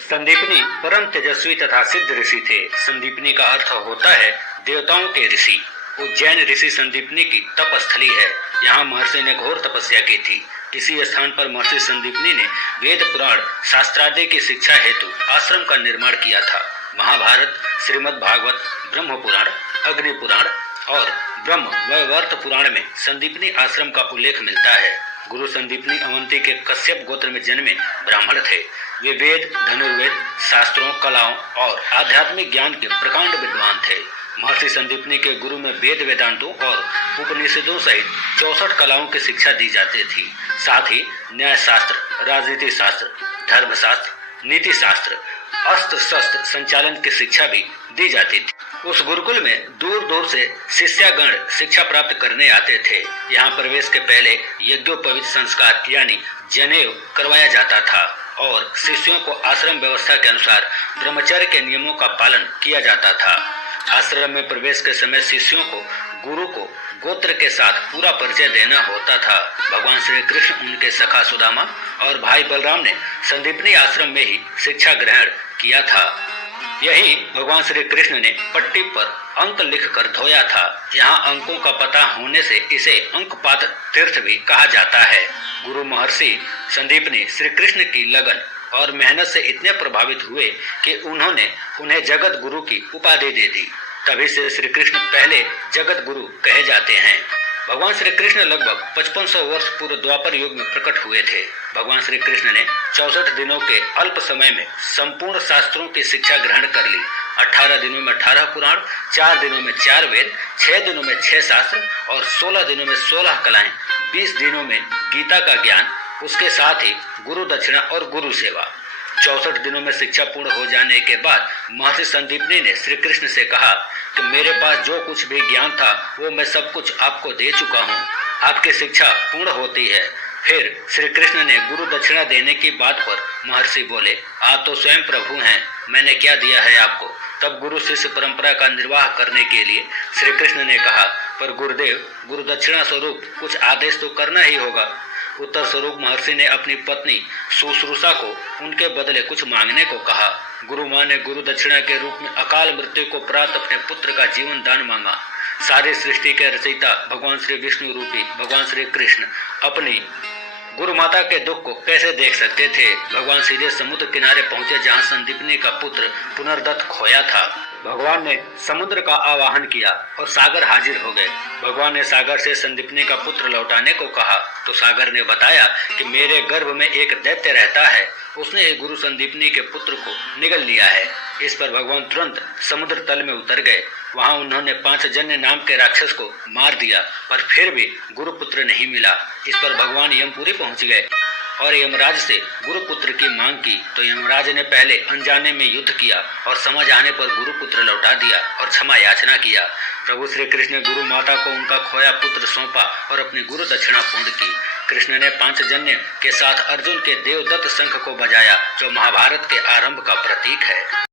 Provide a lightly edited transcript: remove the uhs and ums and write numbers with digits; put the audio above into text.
संदीपनी परम तेजस्वी तथा सिद्ध ऋषि थे। संदीपनी का अर्थ होता है देवताओं के ऋषि। उज्जैन ऋषि संदीपनी की तपस्थली है। यहाँ महर्षि ने घोर तपस्या की थी। इसी स्थान पर महर्षि संदीपनी ने वेद पुराण शास्त्रादि की शिक्षा हेतु आश्रम का निर्माण किया था। महाभारत, श्रीमद् भागवत, ब्रह्म पुराण, अग्नि पुराण और ब्रह्म वैवर्त पुराण में संदीपनी आश्रम का उल्लेख मिलता है। गुरु संदीपनी अवंती के कश्यप गोत्र में जन्मे ब्राह्मण थे। वे वेद, धनुर्वेद, शास्त्रों, कलाओं और आध्यात्मिक ज्ञान के प्रकांड विद्वान थे। महर्षि संदीपनी के गुरु में वेद, वेदांतों और उपनिषदों सहित 64 कलाओं की शिक्षा दी जाती थी। साथ ही न्याय शास्त्र, राजनीति शास्त्र, धर्मशास्त्र, नीति शास्त्र, अस्त्र शस्त्र संचालन की शिक्षा भी दी जाती थी। उस गुरुकुल में दूर दूर से शिष्यगण शिक्षा प्राप्त करने आते थे। यहाँ प्रवेश के पहले यज्ञोपवीत संस्कार यानी जनेऊ करवाया जाता था और शिष्यों को आश्रम व्यवस्था के अनुसार ब्रह्मचर्य के नियमों का पालन किया जाता था। आश्रम में प्रवेश के समय शिष्यों को गुरु को गोत्र के साथ पूरा परिचय देना होता था। भगवान श्री कृष्ण, उनके सखा सुदामा और भाई बलराम ने संदीपनी आश्रम में ही शिक्षा ग्रहण किया था। यही भगवान श्री कृष्ण ने पट्टी पर अंक लिखकर धोया था। यहाँ अंकों का पता होने से इसे अंकपात तीर्थ भी कहा जाता है। गुरु महर्षि संदीपनी श्री कृष्ण की लगन और मेहनत से इतने प्रभावित हुए कि उन्होंने उन्हें जगत गुरु की उपाधि दे दी। तभी से श्री कृष्ण पहले जगत गुरु कहे जाते हैं। भगवान श्री कृष्ण लगभग 5500 वर्ष पूर्व द्वापर युग में प्रकट हुए थे। भगवान श्री कृष्ण ने 64 दिनों के अल्प समय में संपूर्ण शास्त्रों की शिक्षा ग्रहण कर ली। 18 दिनों में 18 पुराण, 4 दिनों में 4 वेद, 6 दिनों में 6 शास्त्र और 16 दिनों में 16 कलाएं, 20 दिनों में गीता का ज्ञान, उसके साथ ही गुरु दक्षिणा और गुरु सेवा। 64 दिनों में शिक्षा पूर्ण हो जाने के बाद महर्षि संदीपनी ने श्री कृष्ण से कहा कि मेरे पास जो कुछ भी ज्ञान था वो मैं सब कुछ आपको दे चुका हूँ। आपकी शिक्षा पूर्ण होती है। फिर श्री कृष्ण ने गुरु दक्षिणा देने की बात पर महर्षि बोले, आप तो स्वयं प्रभु हैं, मैंने क्या दिया है आपको। तब गुरु शिष्य परंपरा का निर्वाह करने के लिए श्री कृष्ण ने कहा, पर गुरुदेव, गुरु दक्षिणा स्वरूप कुछ आदेश तो करना ही होगा। उत्तर स्वरूप महर्षि ने अपनी पत्नी सुश्रूषा को उनके बदले कुछ मांगने को कहा। गुरु मां ने गुरु दक्षिणा के रूप में अकाल मृत्यु को प्राप्त अपने पुत्र का जीवन दान मांगा। सारी सृष्टि के रचयिता भगवान श्री विष्णु रूपी भगवान श्री कृष्ण अपनी गुरु माता के दुख को कैसे देख सकते थे। भगवान सीधे समुद्र किनारे पहुंचे जहां संदीपनी का पुत्र पुनर्दत्त खोया था। भगवान ने समुद्र का आवाहन किया और सागर हाजिर हो गए। भगवान ने सागर से संदीपनी का पुत्र लौटाने को कहा तो सागर ने बताया कि मेरे गर्भ में एक दैत्य रहता है, उसने ही गुरु संदीपनी के पुत्र को निगल लिया है। इस पर भगवान तुरंत समुद्र तल में उतर गए। वहां उन्होंने पांचजन्य नाम के राक्षस को मार दिया, पर फिर भी गुरुपुत्र नहीं मिला। इस पर भगवान यमपुरी पहुंच गए और यमराज से गुरुपुत्र की मांग की तो यमराज ने पहले अनजाने में युद्ध किया और समझ आने पर गुरुपुत्र लौटा दिया और क्षमा याचना किया। प्रभु श्री कृष्ण ने गुरु माता को उनका खोया पुत्र सौंपा और अपनी गुरु दक्षिणा पूर्ण की। कृष्ण ने पांचजन्य के साथ अर्जुन के देवदत्त शंख को बजाया, जो महाभारत के आरंभ का प्रतीक है।